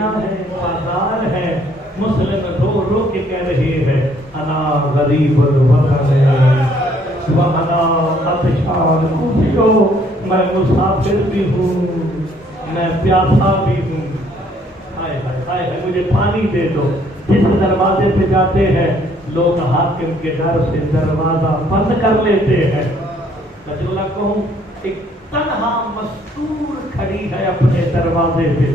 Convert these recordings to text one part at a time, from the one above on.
گلیاں ہیں، بازار ہے، مسلم رو رو کے کہہ رہے ہیں انا غریب الوطن وانا عطشان کوفیو، میں مسافر بھی ہوں، میں پیاسا بھی ہوں، ہائے ہائے ہائے ہائے مجھے پانی دے دو۔ جس دروازے پہ جاتے ہیں لوگ حاکم کے ڈر سے دروازہ بند کر لیتے ہیں۔ رجولہ کہوں ایک تنہا مستور کھڑی ہے اپنے دروازے پہ،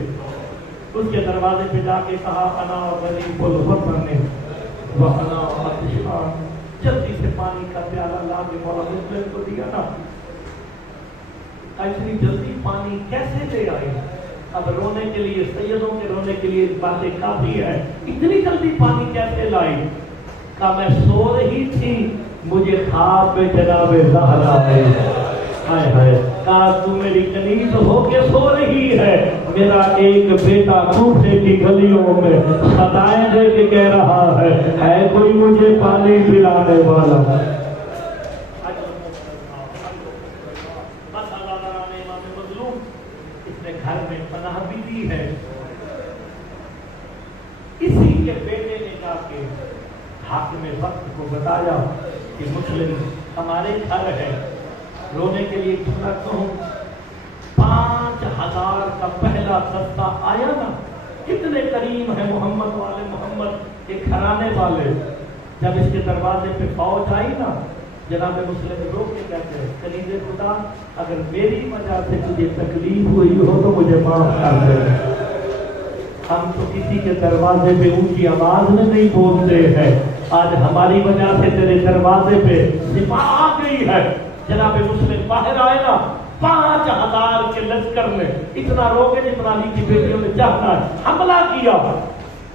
اس کے دروازے پہ جا کے کہا انا غریب الوطن وانا عطشان، جلدی سے پانی کا پیالہ لا کے مولا مسلم کو دیا نا۔ اتنی جلدی پانی کیسے لے آئے؟ اب رونے کے لیے، سیدوں کے رونے کے لیے باتیں کافی ہے، اتنی جلدی پانی کیسے لائی؟ کہا میں سو رہی تھی، مجھے خواب میں جناب زہرا آئے، ہائے ہائے، کہا تو میری کنیز ہو کے سو رہی ہے، میرا ایک بیٹا کوفے کی گلیوں میں صدائیں دے کے کہہ رہا ہے کوئی مجھے پانی پلانے والا؟ بس اللہ تعالیٰ نے امام مظلوم اس نے گھر میں پناہ بھی دی ہے۔ اسی کے بیٹے نے جا کے حاکم وقت کو بتایا کہ مسلم ہمارے گھر ہے، رونے کے لیے کھڑا کہوں 5000 کا پہلا دستہ آیا نا، کتنے کریم ہیں محمد والے محمد کے گھرانے والے۔ جب اس کے دروازے پہ فوج آئی نا، جناب مسلم روک کے کہتے ہیں کنیز خدا اگر میری وجہ سے تجھے تکلیف ہوئی ہو تو مجھے معاف کر دے۔ ہم تو کسی کے دروازے پہ اونچی آواز میں نہیں بولتے ہیں، آج ہماری وجہ سے تیرے دروازے پہ سپاہ آ گئی ہے۔ جناب مسلم باہر آئے نا، 5000 کے لشکر میں اتنا روکے جتنا علی کی بیٹیوں نے چاہتا ہے حملہ کیا۔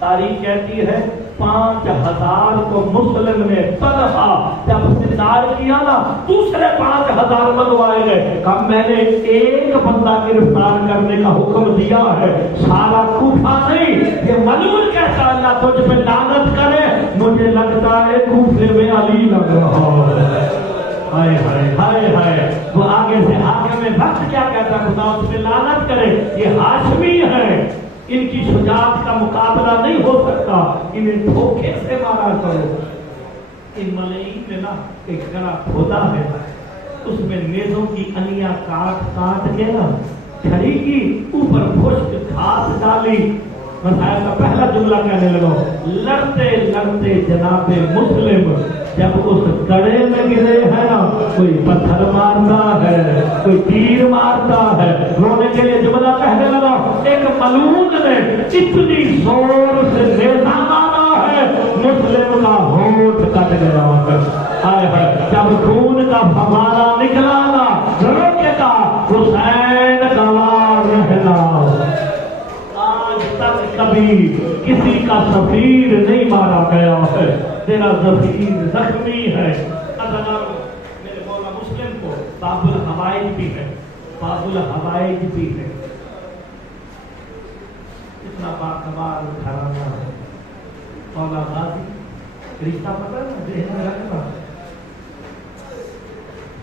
تاریخ کہتی ہے 5000 کو مسلم نے تنہا جب سردار کیا نا، دوسرے 5000 منگوائے گئے۔ کہا میں نے ایک بندہ گرفتار کرنے کا حکم دیا ہے، سارا کوفہ نہیں۔ یہ ملعون کہتا ہے اللہ تجھ پہ لعنت کرے، مجھے لگتا ہے کوفے میں علی لگ رہا ہے۔ ہائے ہائے ہائے ہائے، وہ آگے سے حاکم وقت کیا کہتا ہے خدا اس پہ لعنت کرے، یہ ہاشمی ہے، ان کی شجاعت کا مقابلہ نہیں ہو سکتا، انہیں دھوکے سے مارا کرو۔ ان ملعین میں نا ایک گڑا کھودا ہے، اس میں نیزوں کی انیاں کاٹ کاٹ کے نا کھڑی کی، اوپر خشک گھاس ڈالی۔ مسائل کا پہلا جملہ کہنے لگا لڑتے لڑتے جناب مسلم جب اس گڑھے میں گرے ہیں نا، کوئی پتھر مارتا ہے، کوئی تیر مارتا ہے، رونے کے لیے جملہ کہنے لگا ایک ملعون نے اتنی زور سے نیزہ مارا ہے مسلم کا ہونٹ کٹ گیا ہے۔ ہائے ہائے، جب خون کا فوارہ نکلا نا، روکے کا حسین گوار رہنا۔ آج تک کبھی کسی کا سفیر نہیں مارا گیا ہے، تیرا ظفیر زخمی ہے۔ میرے مولا مسلم کو باب الحوائج بھی ہے، باب الحوائج بھی ہے، اتنا باکمال گھرانہ ہے۔ مولا غازی رشتہ پتہ ہے ذہن میں رکھنا،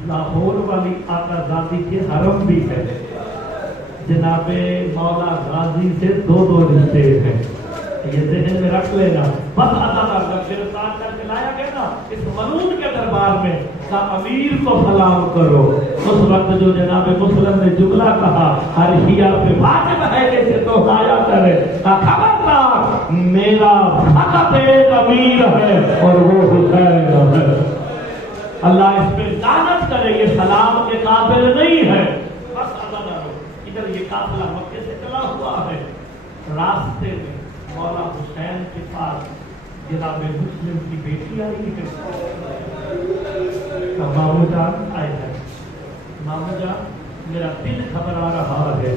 لاہور والی آقا زادی کے حرم بھی ہے، جناب مولا غازی سے 2 رشتے ہیں، یہ ذہن میں رکھ لینا۔ بس اللہ گرفتار کر کے لایا گیا نا اس ملعون کے دربار میں، کا امیر کو سلام کرو۔ اس وقت جو جناب مسلم نے جملہ کہا ہر شیعہ پہ واجب ہے کہ اسے دہرایا کرے، خبردار میرا فقط ایک امیر ہے اور وہ حسین ہے، اللہ اس پہ لعنت کرے، یہ سلام کے قابل نہیں ہے۔ بس اللہ نہ ادھر یہ قافلہ مکے سے چلا ہوا ہے، راستے میں مولا حسین کے پاس جناب مسلم کی بیٹی آئی ہے، مامو جان آئے ہیں، مامو جان میرا دل گھبرا رہا ہے،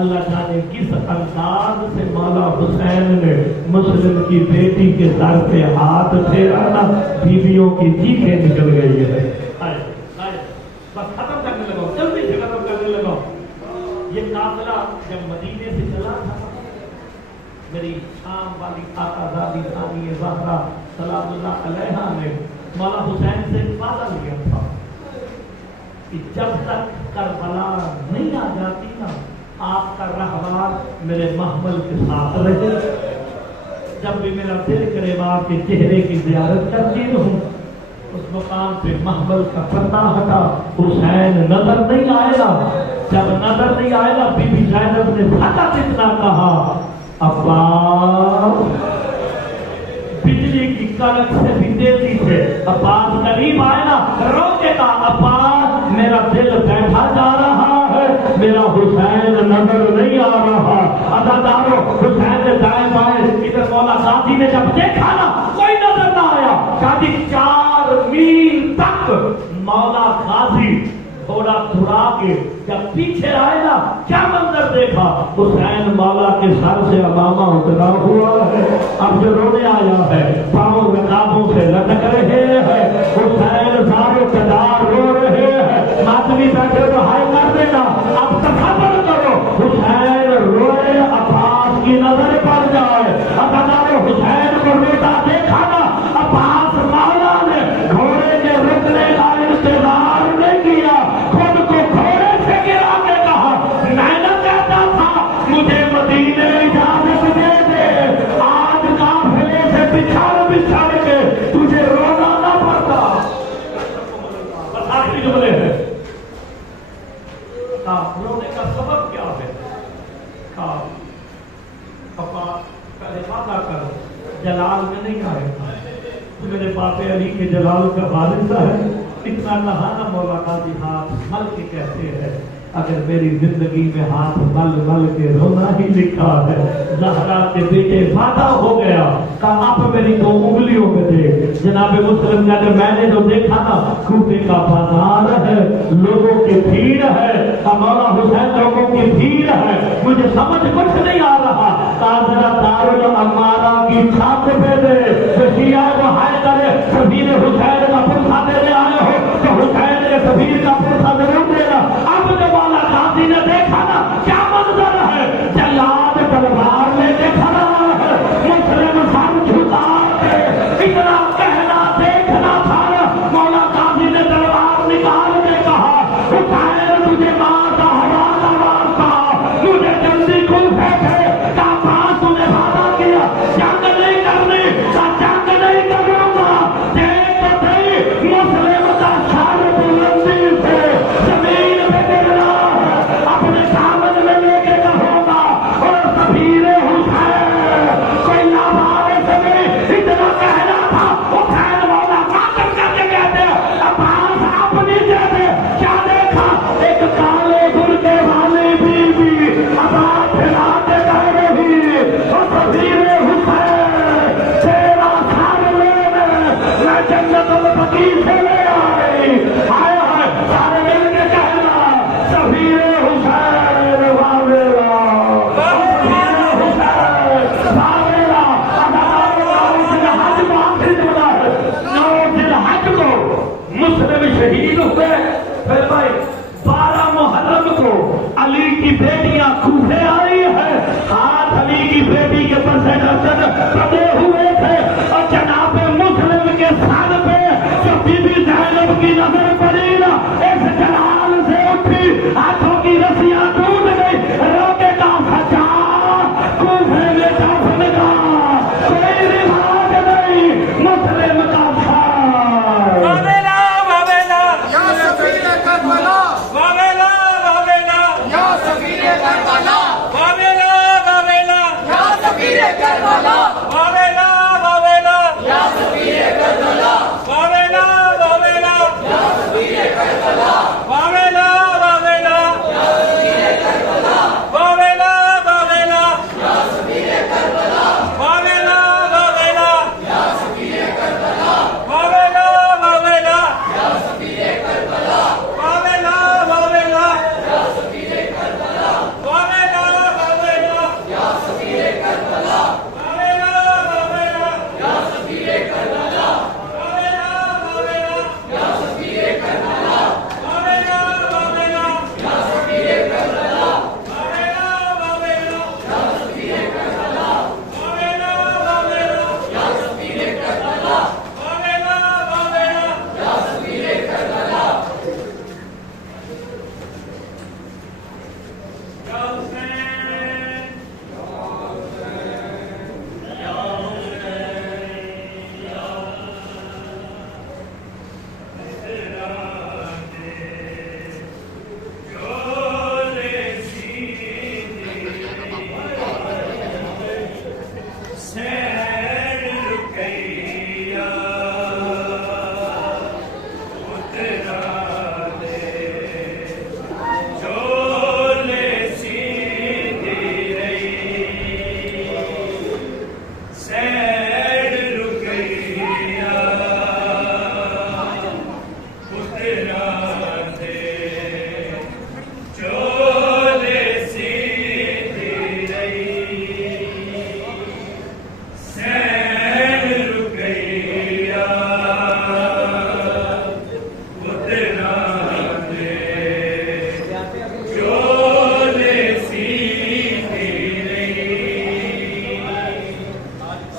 اللہ جانے کس انداز سے مولا حسین نے مسلم کی بیٹی کے سر پہ ہاتھ پھیرا نا، بیویوں کی چیخیں نکل گئی ہے۔ بس ختم کرنے لگا، جلدی سے ختم کرنے لگا۔ یہ قافلہ جب مدینے سے چلا تھا، میری شام والی آقا زادی ثانی زہرا سلام اللہ علیہا نے مولا حسین سے وعدہ لیا تھا کہ جب تک کربلا نہیں آ جاتی نا، آپ کا رہبر میرے محمل کے ساتھ رہے، جب بھی میرا دل کرے آپ کے چہرے کی زیارت کرتی رہوں۔ اس مقام پہ محمل کا پردہ ہٹا، حسین نظر نہیں آئے گا۔ جب نظر نہیں آئے گا بی بی زینب نے فقط اتنا کہا، عباس، بجلی کی کڑک سے بھی تیزی سے عباس قریب آئے نا، روکے گا، عباس میرا دل بیٹھا جا رہا ہے، میرا حسین نظر نہیں آ رہا۔ عزادارو، حسین نے دائیں بائیں، ادھر مولا غازی نے جب دیکھا نا کوئی نظر نہ آیا، غازی 4 میل تک مولا غازی تھوڑا تھوڑا کے جب پیچھے آئے نا کیا منظر دیکھا، حسین مولا کے سر سے امامہ اترا ہوا ہے، اب جو رونے آیا ہے پاؤں رکابوں سے لٹک رہے ہیں، حسین زارو کدار رو رہے ہیں، ماتمی بیٹھے تو ہائے کر دینا، اب تصور کرو حسین روئے عباس کی نظر پڑ جائے، اب ہمارے حسین کو روتا دیکھا نا، عباس مولا نے گھوڑے کے رکنے کا انتظار نہیں کیا، خود کو گھوڑے سے گرا کے کہا، میں نہ کہتا تھا مجھے مدینے اجازت دے دے، آج قافلے سے بچھڑ کے تجھے رونا نہ پڑتا۔ بس آخری جملے ہیں، رونے کا سبب کیا ہے؟ پاپا پہلے وعدہ کرو جلال میں نہیں آئے گا، میرے پاپے علی کے جلال کا وارث ہے، اتنا کہا نا مولا غازی ہاتھ مل کے کہتے ہیں، اگر میری زندگی میں ہاتھ مل مل کے رونا ہی لکھا ہے، زہرا کے بیٹے وعدہ ہو گیا، کہا آپ میری 2 انگلیوں میں دے۔ جناب مسلم نے میں نے جو دیکھا نا کوفے کا بازار ہے، لوگوں کی بھیڑ ہے، مولا حسین لوگوں کی بھیڑ ہے، مجھے سمجھ کچھ نہیں آ رہا، ذرا دارالعمارہ کی چھت پہ دے، شیعہ کو ہائے کرے، سفیر حسین کا پرسہ دینے آئے ہو تو حسین کے سفیر کا پرسہ ضرور دینا۔ اب جو مولا غازی نے دیکھا نا کیا منظر ہے، جلاد تلوار لے کے کھڑا ہے، مسلم سر جھکا کے اتنا کہنا دیکھنا تھا، مولا غازی نے تلوار نکال کے کہا، حسین تجھے ماں کا حوالہ واسطہ، مجھے جلدی کھل پھینکے، کا پاس تجھے وعدہ کیا جنگ نہیں کرنی، کا جنگ نہیں کروں گا، دیکھ تو صحیح مسلم کا سر بلندی سے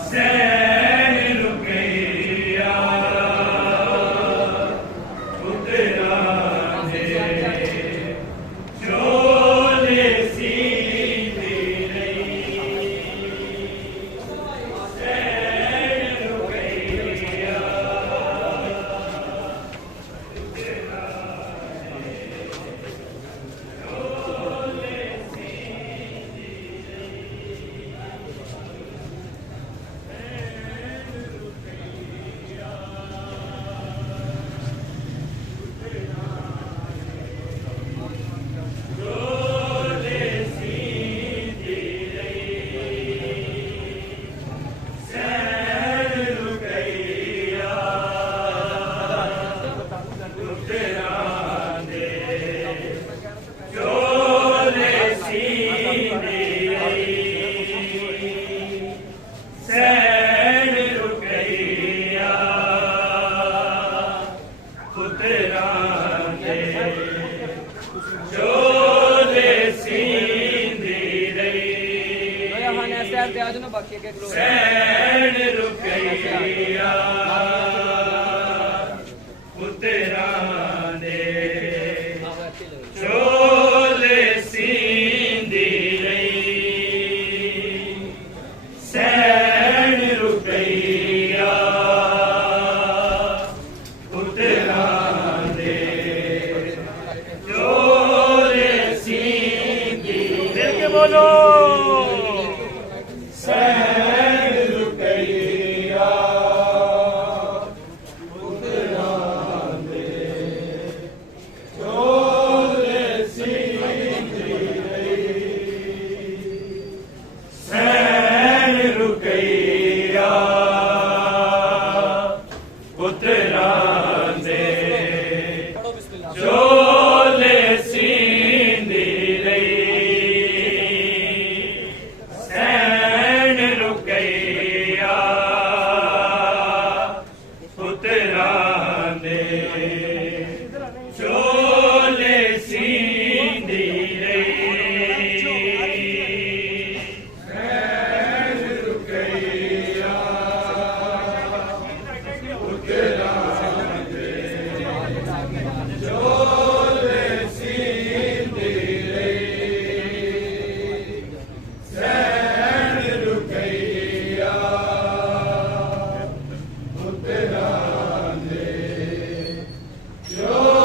سین رکیا پترا دے چولے سیدھی رہی سین رکیا سین رکیا پترا دے چولے سیندھی رہی سین رکیا پترا دے چولے سیندھی رہی بولو جو